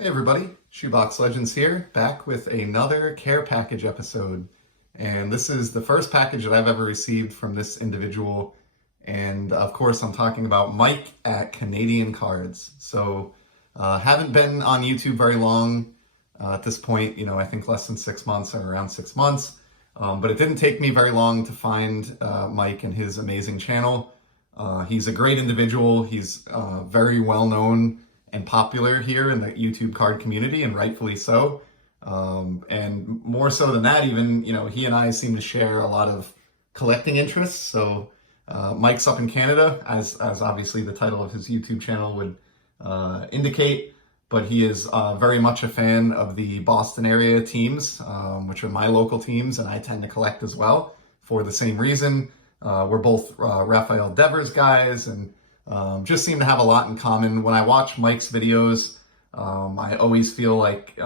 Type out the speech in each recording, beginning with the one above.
Hey everybody, Shoebox Legends here, back with another care package episode. And this is the first package that I've ever received from this individual. And of course, I'm talking about Mike at Canadian Cards. So, haven't been on YouTube very long at this point, I think less than 6 months or around 6 months. But it didn't take me very long to find Mike and his amazing channel. He's a great individual. He's very well known and popular here in the YouTube card community, and rightfully so. And more so than that, even, he and I seem to share a lot of collecting interests. So Mike's up in Canada, as obviously the title of his YouTube channel would indicate, but he is very much a fan of the Boston area teams, which are my local teams, and I tend to collect as well for the same reason. We're both Rafael Devers guys, and just seem to have a lot in common. When I watch Mike's videos, I always feel like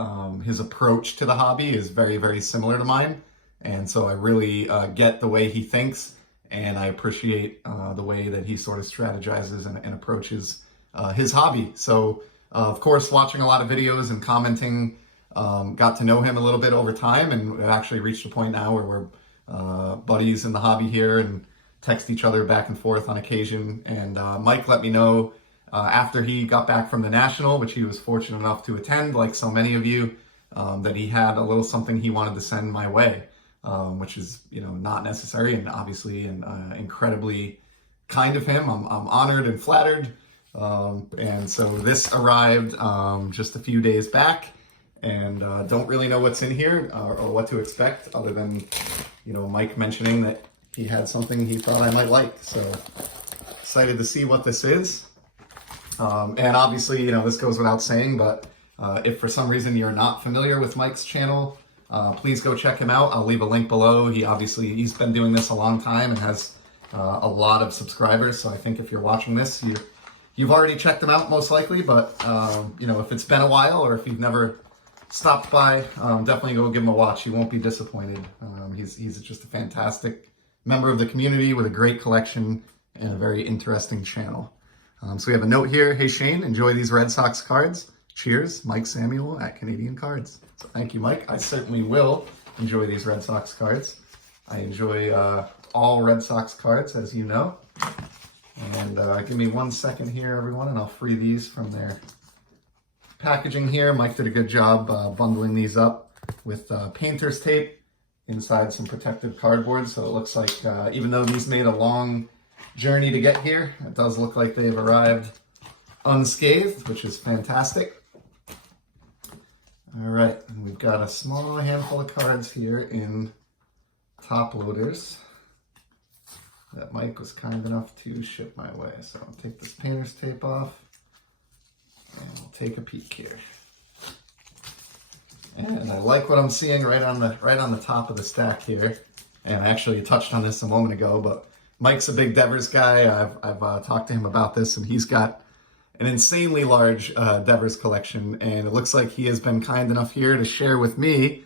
his approach to the hobby is very, very similar to mine. And so I really get the way he thinks, and I appreciate the way that he sort of strategizes and approaches his hobby. So, of course, watching a lot of videos and commenting, got to know him a little bit over time, and we've actually reached a point now where we're buddies in the hobby here and text each other back and forth on occasion. And Mike let me know after he got back from the National, which he was fortunate enough to attend, like so many of you, that he had a little something he wanted to send my way, which is, not necessary and obviously incredibly kind of him. I'm honored and flattered. And so this arrived just a few days back, and don't really know what's in here or what to expect other than, Mike mentioning that he had something he thought I might like. So excited to see what this is. And obviously, this goes without saying, but if for some reason you're not familiar with Mike's channel, please go check him out. I'll leave a link below. He's been doing this a long time and has a lot of subscribers. So I think if you're watching this, you've already checked him out most likely, but if it's been a while or if you've never stopped by, definitely go give him a watch. You won't be disappointed. He's just a fantastic member of the community with a great collection and a very interesting channel. So we have a note here. Hey Shane, enjoy these Red Sox cards. Cheers, Mike Samuel at Canadian Cards. So thank you, Mike. I certainly will enjoy these Red Sox cards. I enjoy all Red Sox cards, as you know. And give me 1 second here, everyone, and I'll free these from their packaging here. Mike did a good job bundling these up with painter's tape inside some protective cardboard. So it looks like even though these made a long journey to get here, it does look like they've arrived unscathed, which is fantastic. All right, and we've got a small handful of cards here in top loaders that Mike was kind enough to ship my way. So I'll take this painter's tape off and we'll take a peek here. And I like what I'm seeing right on the top of the stack here. And I actually touched on this a moment ago, but Mike's a big Devers guy. I've talked to him about this, and he's got an insanely large Devers collection. And it looks like he has been kind enough here to share with me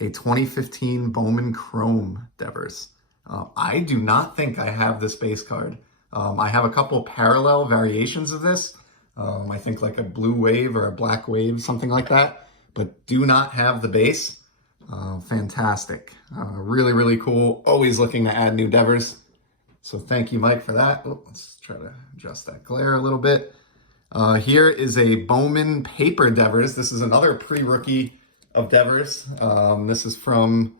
a 2015 Bowman Chrome Devers. I do not think I have this base card. I have a couple parallel variations of this. I think like a blue wave or a black wave, something like that, but do not have the base. Fantastic. Really, really cool. Always looking to add new Devers. So thank you, Mike, for that. Oh, let's try to adjust that glare a little bit. Here is a Bowman Paper Devers. This is another pre-rookie of Devers. This is from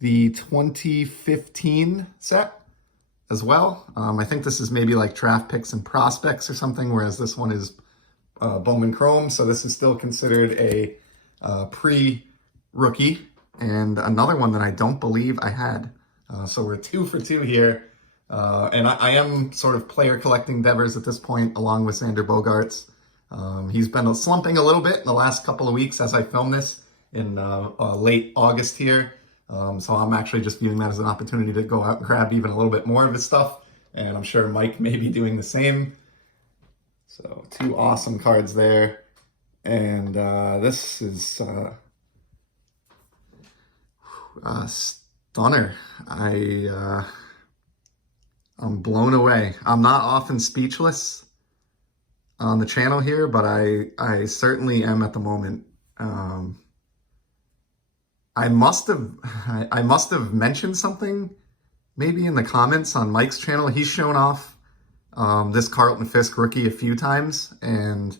the 2015 set as well. I think this is maybe like draft picks and prospects or something, whereas this one is Bowman Chrome. So this is still considered a pre-rookie, and another one that I don't believe I had. So we're 2 for 2 here. And I am sort of player collecting Devers at this point, along with Xander Bogaerts. He's been slumping a little bit in the last couple of weeks as I film this in late August here. So I'm actually just viewing that as an opportunity to go out and grab even a little bit more of his stuff. And I'm sure Mike may be doing the same. So 2 awesome cards there. And this is stunner. I'm blown away. I'm not often speechless. on the channel here, but I certainly am at the moment. I must have mentioned something maybe in the comments on Mike's channel. He's shown off this Carlton Fisk rookie a few times, and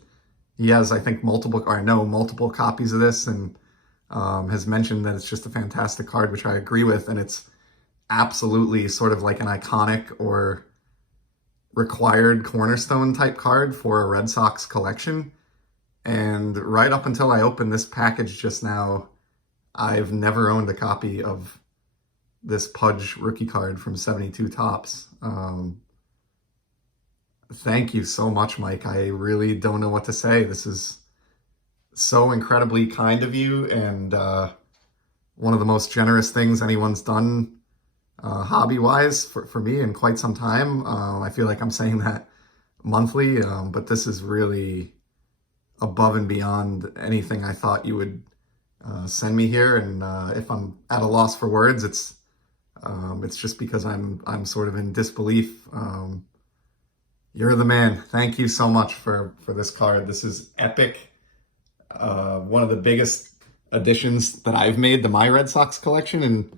he has, I think, multiple copies of this, and has mentioned that it's just a fantastic card, which I agree with, and it's absolutely sort of like an iconic or required cornerstone type card for a Red Sox collection. And right up until I opened this package just now, I've never owned a copy of this Pudge rookie card from 72 Topps. Thank you so much, Mike. I really don't know what to say. This is so incredibly kind of you, and one of the most generous things anyone's done hobby-wise for me in quite some time. I feel like I'm saying that monthly, but this is really above and beyond anything I thought you would send me here. And if I'm at a loss for words, it's just because I'm sort of in disbelief. You're the man. Thank you so much for this card. This is epic. One of the biggest additions that I've made to my Red Sox collection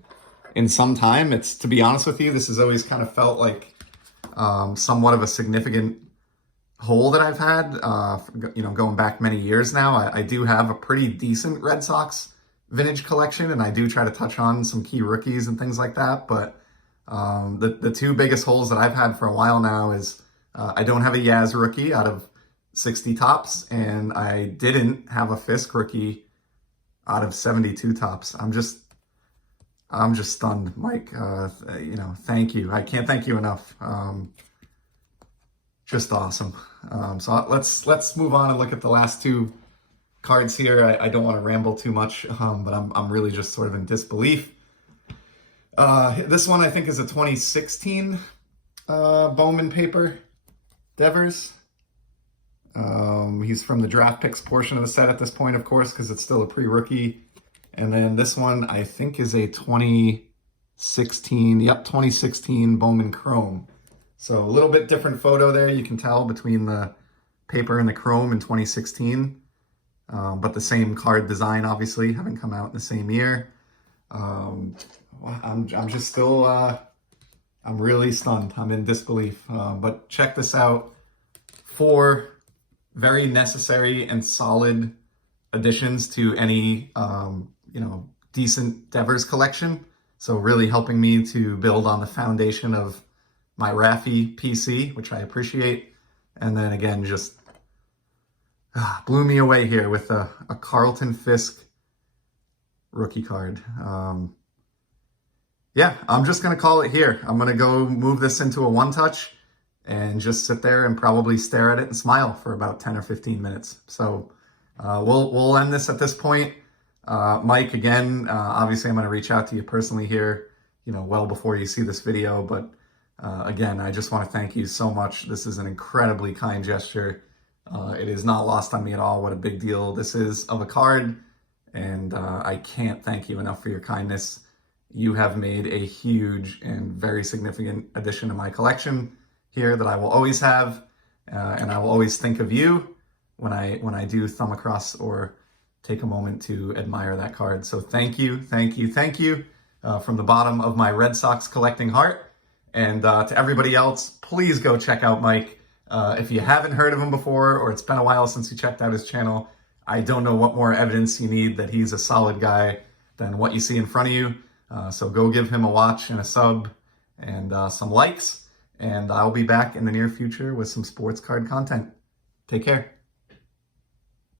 in some time. It's, to be honest with you, this has always kind of felt like somewhat of a significant hole that I've had, going back many years now. I do have a pretty decent Red Sox vintage collection, and I do try to touch on some key rookies and things like that. But the two biggest holes that I've had for a while now is I don't have a Yaz rookie out of 60 Topps, and I didn't have a Fisk rookie out of 72 Topps. I'm just stunned, Mike. Thank you. I can't thank you enough. Just awesome. So let's move on and look at the last two cards here. I don't want to ramble too much, but I'm really just sort of in disbelief. This one I think is a 2016 Bowman paper Devers. He's from the draft picks portion of the set at this point, of course, because it's still a pre-rookie. And then this one I think is a 2016 Bowman Chrome. So a little bit different photo there, you can tell, between the paper and the Chrome in 2016. But the same card design, obviously, having come out in the same year. I'm just still, I'm really stunned. I'm in disbelief. But check this out. 4 very necessary and solid additions to any, decent Devers collection. So really helping me to build on the foundation of my Raffy PC, which I appreciate. And then again, just blew me away here with a Carlton Fisk rookie card. Yeah, I'm just going to call it here. I'm going to go move this into a one-touch and just sit there and probably stare at it and smile for about 10 or 15 minutes. So we'll end this at this point. Mike, again, obviously I'm going to reach out to you personally here, well before you see this video. But again, I just want to thank you so much. This is an incredibly kind gesture. It is not lost on me at all what a big deal this is of a card. And I can't thank you enough for your kindness. You have made a huge and very significant addition to my collection here that I will always have, and I will always think of you when I do thumb across or take a moment to admire that card. So thank you from the bottom of my Red Sox collecting heart. And to everybody else, please go check out Mike. If you haven't heard of him before, or it's been a while since you checked out his channel, I don't know what more evidence you need that he's a solid guy than what you see in front of you. So go give him a watch and a sub and some likes. And I'll be back in the near future with some sports card content. Take care.